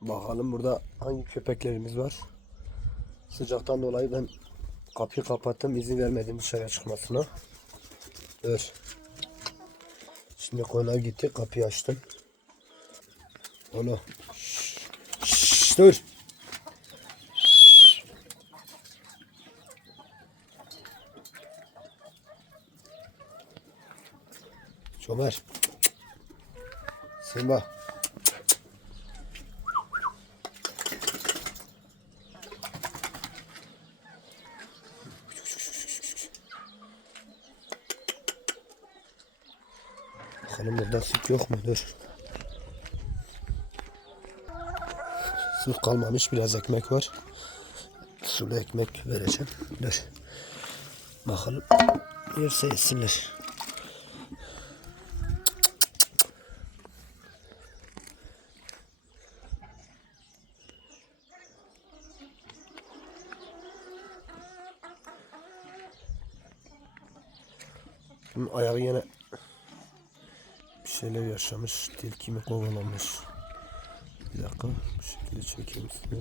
Bakalım burada hangi köpeklerimiz var. Sıcaktan dolayı ben kapıyı kapattım. izin vermedim dışarıya çıkmasına. Dur. Şimdi konağa gitti. Kapıyı açtım. Onu. Şşş, dur. Çomer. Simba. Bakalım burada süt yok mu? Dur. Süt kalmamış. Biraz ekmek var. Sulu ekmek vereceğim. Dur. Bakalım. Yerse yesinler. Ayağı yine şeyler yaşamış. Tilki mi kovalamış. Bir dakika. Bu şekilde çekeyim size.